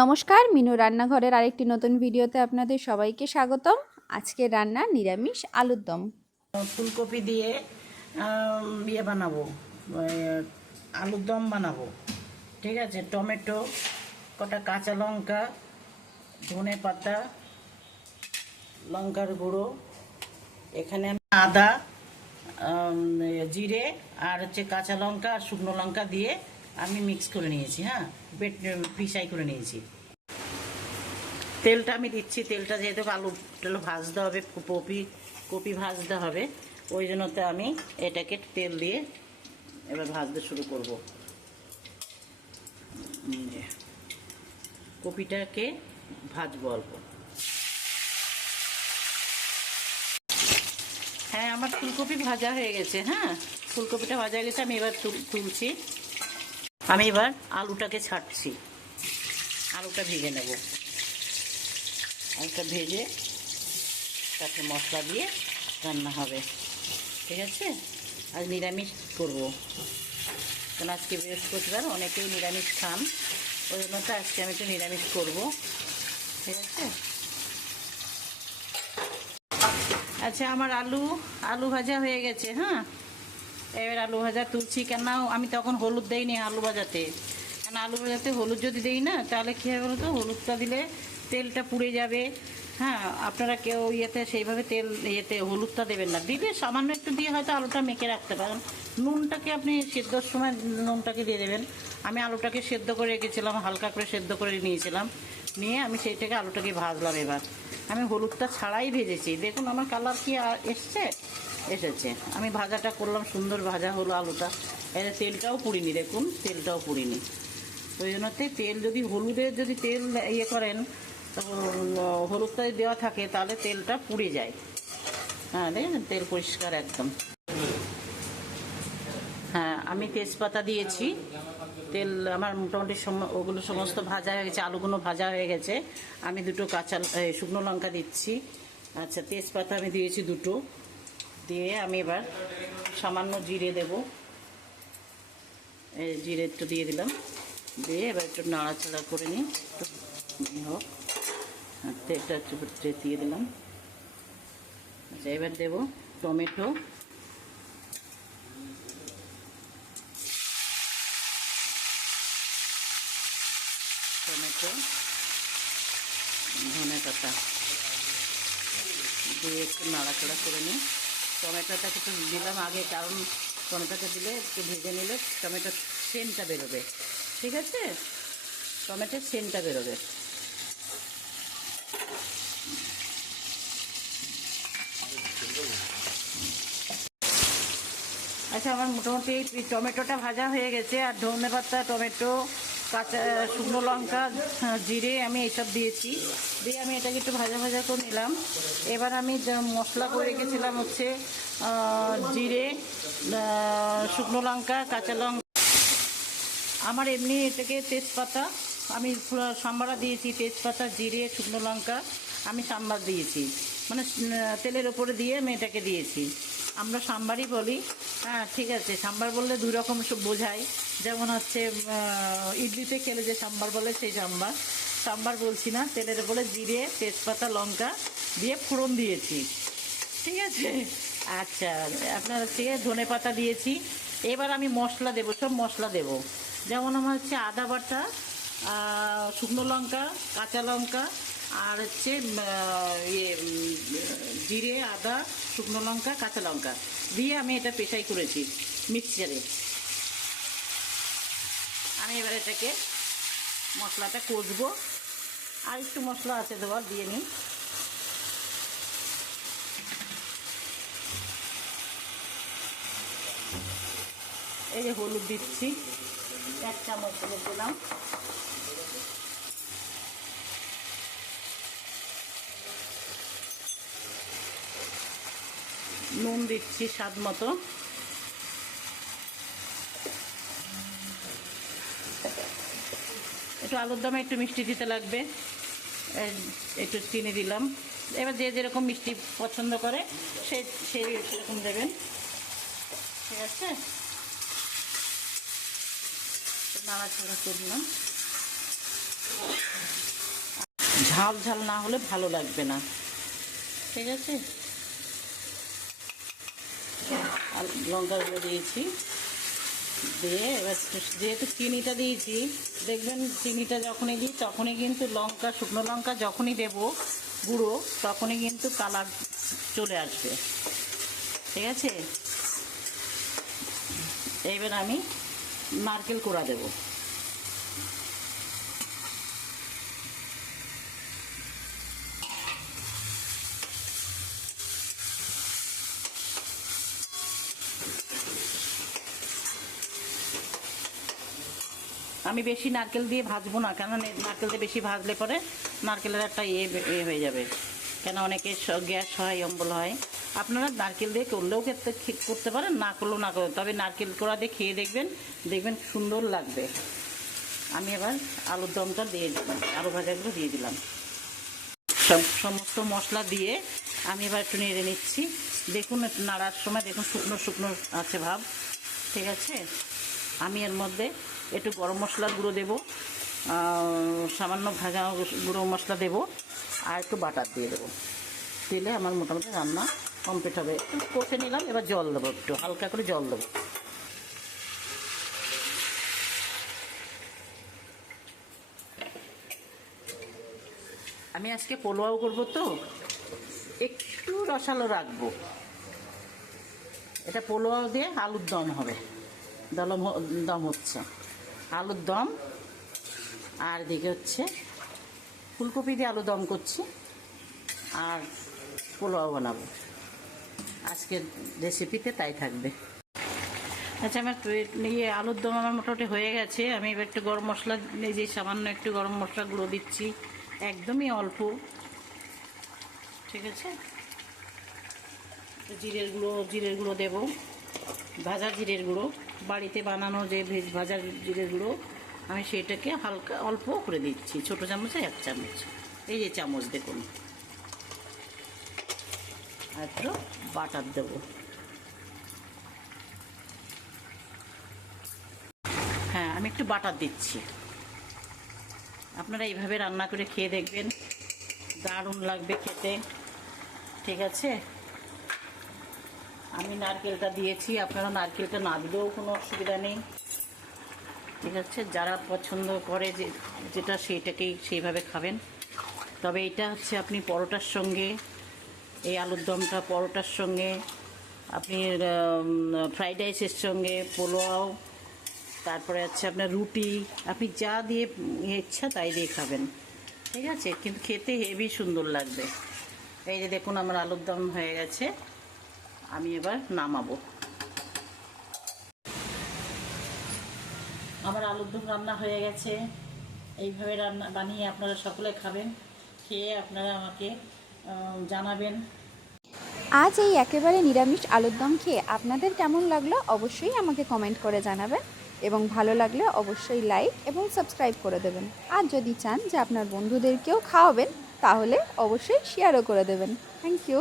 নমস্কার, মিনু রান্নাঘরের আরেকটি নতুন ভিডিওতে আপনাদের সবাইকে স্বাগতম। আজকে রান্না নিরামিষ আলুর দম। ফুলকপি দিয়ে ইয়ে বানাবো, আলুর দম বানাবো। ঠিক আছে, টমেটো, কটা কাঁচা লঙ্কা, ধনে পাতা, লঙ্কার গুঁড়ো, এখানে আমি আদা, জিরে আর হচ্ছে কাঁচা লঙ্কা আর শুকনো লঙ্কা দিয়ে আমি মিক্স করে নিয়েছি। হ্যাঁ, পিসাই করে নিয়েছি। তেলটা আমি দিচ্ছি, তেলটা যেহেতু আলু ভাজতে হবে, কপি ভাজতে হবে, ওই জন্য তো আমি এটাকে তেল দিয়ে এবার ভাজতে শুরু করব। কপিটাকে ভাজবো অল্প। হ্যাঁ, আমার ফুলকপি ভাজা হয়ে গেছে। হ্যাঁ, ফুলকপিটা ভাজা হয়ে গেছে, আমি এবার তুলছি। আমি এবার আলুটাকে ছাড়ছি, আলুটা ভেজে নেব। আলুটা ভেজে তাতে মশলা দিয়ে রান্না হবে। ঠিক আছে, আজ নিরামিষ করব, কারণ আজকে বৃহস্পতিবার, অনেকেই নিরামিষ খান, ওই জন্য তো আজকে আমি একটু নিরামিষ করব। ঠিক আছে। আচ্ছা, আমার আলু ভাজা হয়ে গেছে। হ্যাঁ, এবার আলু ভাজা তুলছি। কেন আমি তখন হলুদ দেইনি আলু ভাজাতে, কেন আলু ভাজাতে হলুদ যদি দেই না, তাহলে কী হবে বলতো, হলুদটা দিলে তেলটা পুড়ে যাবে। হ্যাঁ, আপনারা কেউ সেইভাবে হলুদটা দেবেন না, দিলে সামান্য একটু দিয়ে হয়তো আলুটা মেখে রাখতে পারেন। নুনটাকে আপনি সেদ্ধর সময় নুনটাকে দিয়ে দেবেন। আমি আলুটাকে সেদ্ধ করে রেখেছিলাম, হালকা করে সেদ্ধ করে নিয়েছিলাম, নিয়ে আমি সেইটাকে আলুটাকে ভাজলাম। এবার আমি হলুদটা ছাড়াই ভেজেছি, দেখুন আমার কালার কি এসেছে। আমি ভাজাটা করলাম, সুন্দর ভাজা হলো আলুটা। এর তেলটাও পুড়িনি, দেখুন তেলটাও পুড়িনি। ওই জন্যতে তেল যদি হলুদের যদি তেল করেন, হলুদটা দেওয়া থাকে, তাহলে তেলটা পুড়ে যায়। হ্যাঁ, দেখেন তেল পরিষ্কার একদম। হ্যাঁ, আমি তেজপাতা দিয়েছি। তেল আমার মোটামুটি ওগুলো সমস্ত ভাজা হয়ে গেছে, আলুগুলো ভাজা হয়ে গেছে। আমি দুটো শুকনো লঙ্কা দিচ্ছি। আচ্ছা, তেজপাতা আমি দিয়েছি দুটো, দিয়ে আমি এবার সামান্য জিরে দেব। জিরে একটু দিয়ে দিলাম, দিয়ে এবার একটু নাড়াচাড়া করে নিই, একটু হোক। তেলটা একটু দিয়ে দিলাম। আচ্ছা, এবার দেব টমেটো, ধনে পাতা দিয়ে একটু নাড়াচাড়া করে নিই। টমেটোটাকে একটু দিলাম আগে, কারণ টমেটোটা দিলে একটু ভেজে নিলে টমেটোর সেন্টটা বেরোবে। ঠিক আছে, টমেটোর সেন্টটা বেরোবে। আচ্ছা, আমার মোটামুটি টমেটোটা ভাজা হয়ে গেছে, আর ধনে পাতা, টমেটো, কাঁচা শুকনো লঙ্কা, জিরে আমি এইসব দিয়েছি, দিয়ে আমি এটাকে একটু ভাজা ভাজা করে নিলাম। এবার আমি মশলা করে রেখেছিলাম হচ্ছে জিরে, শুকনো লঙ্কা, কাঁচা লঙ্কা, আমার এমনি এটাকে তেজপাতা, আমি সাম্বারা দিয়েছি, তেজপাতা, জিরে, শুকনো লঙ্কা আমি সাম্বার দিয়েছি, মানে তেলের ওপরে দিয়ে আমি এটাকে দিয়েছি। আমরা সাম্বারই বলি। হ্যাঁ, ঠিক আছে, সাম্বার বললে দুই রকম সব বোঝায়, যেমন হচ্ছে ইডলিতে খেলে যে সাম্বার বলে সেই সাম্বার বলছি না। তেলের ওপরে জিরে, তেজপাতা, লঙ্কা দিয়ে ফোড়ন দিয়েছি। ঠিক আছে। আচ্ছা, আপনার হচ্ছে ধনে পাতা দিয়েছি। এবার আমি মশলা দেবো, সব মশলা দেবো। যেমন আমার হচ্ছে আদা বাটা, শুকনো লঙ্কা, কাঁচা লঙ্কা, আর হচ্ছে জিরে, আদা, শুকনো লঙ্কা, কাঁচা লঙ্কা দিয়ে আমি এটা পেশাই করেছি মিক্সচারে। আমি এবার এটাকে মশলাটা কষবো, আর একটু মশলা আছে দেওয়ার, দিয়ে নিই। এই যে হলুদ দিচ্ছি, 1 চামচ হলুদ দিলাম। নুন দিচ্ছি স্বাদ মতো। একটু আলুর দমে একটু মিষ্টি দিতে লাগবে, একটু চিনি দিলাম। এবার যে যেরকম মিষ্টি পছন্দ করে সেরকম দেবেন। ঠিক আছে, নাড়াচাড়া করলাম। ঝাল ঝাল না হলে ভালো লাগবে না, ঠিক আছে। আর লঙ্কাগুলো দিয়েছি, দিয়ে এবার যেহেতু চিনিটা দিয়েছি, দেখবেন চিনিটা যখনই দিই তখনই কিন্তু লঙ্কা, শুকনো লঙ্কা যখনই দেবো গুঁড়ো, তখনই কিন্তু কালার চলে আসবে, ঠিক আছে। এইবার আমি নারকেল কোড়া দেবো। আমি বেশি নারকেল দিয়ে ভাজবো না, কেন নারকেল দিয়ে বেশি ভাজলে পরে নারকেলের একটা ইয়ে হয়ে যাবে, কেন অনেকে গ্যাস হয়, অম্বল হয়। আপনারা নারকেল দিয়ে করলেও করতে পারেন, না করলেও না করবেন, তবে নারকেল কোড়া দিয়ে খেয়ে দেখবেন, দেখবেন সুন্দর লাগবে। আমি এবার আলুর দমটা দিয়ে দিলাম, আলু ভাজাগুলো দিয়ে দিলাম, সমস্ত মশলা দিয়ে আমি এবার একটু নেড়ে নিচ্ছি। দেখুন একটু নাড়ার সময় দেখুন শুকনো শুকনো আছে ভাব, ঠিক আছে। আমি এর মধ্যে একটু গরম মশলার গুঁড়ো দেবো, সামান্য ভাজা গুঁড়ো মশলা দেবো, আর একটু বাটার দিয়ে দেবো। দিলে আমার মোটামুটি রান্না কমপ্লিট হবে। একটু কষে নিলাম, এবার জল দেবো, একটু হালকা করে জল দেবো। আমি আজকে পোলাও করবো, তো একটু রসালো রাখবো। এটা পোলাও দিয়ে আলুর দম হবে, দম হচ্ছে আলুর দম, আর দিকে হচ্ছে ফুলকপি দিয়ে আলু দম করছি, আর পোলাও বানাবো। আজকের রেসিপিতে তাই থাকবে। আচ্ছা, আমার আলুর দম আমার মোটামুটি হয়ে গেছে। আমি এবার একটু গরম মশলা, এই যে সামান্য একটু গরম মশলা গুঁড়ো দিচ্ছি, একদমই অল্প, ঠিক আছে। জিরের গুঁড়ো দেবো, ভাজা জিরের গুঁড়ো, বাড়িতে বানানো যে ভাজা জিরের গুঁড়ো, আমি সেটাকে হালকা অল্প করে দিচ্ছি, ছোটো চামচে 1 চামচ, এই যে চামচ দেখুন। আর একটু বাটার দেবো, হ্যাঁ আমি একটু বাটার দিচ্ছি। আপনারা এইভাবে রান্না করে খেয়ে দেখবেন, দারুণ লাগবে খেতে, ঠিক আছে। আমি নারকেলটা দিয়েছি, আপনারা নারকেলটা না দিলেও কোনো অসুবিধা নেই, ঠিক আছে। যারা পছন্দ করে যেটা সেইটাকেই সেইভাবে খাবেন। তবে এটা হচ্ছে আপনি পরোটার সঙ্গে, এই আলুর দমটা পরোটার সঙ্গে, আপনি ফ্রাইড রাইসের সঙ্গে, পোলাও, তারপরে হচ্ছে আপনার রুটি, আপনি যা দিয়ে ইচ্ছা তাই দিয়ে খাবেন, ঠিক আছে। কিন্তু খেতে হেভি সুন্দর লাগবে। এই যে দেখুন আমার আলুর দম হয়ে গেছে, আমি এবার নামাবো। আমার আলুর দম রান্না হয়ে গেছে। এইভাবে রান্না বানিয়ে আপনারা সকলে খাবেন, খেয়ে আপনারা আমাকে জানাবেন। আজ এই একেবারে নিরামিষ আলুর দম খেয়ে আপনাদের কেমন লাগলো অবশ্যই আমাকে কমেন্ট করে জানাবেন, এবং ভালো লাগলে অবশ্যই লাইক এবং সাবস্ক্রাইব করে দেবেন। আর যদি চান যে আপনার বন্ধুদেরকেও খাওয়াবেন, তাহলে অবশ্যই শেয়ারও করে দেবেন। Thank you.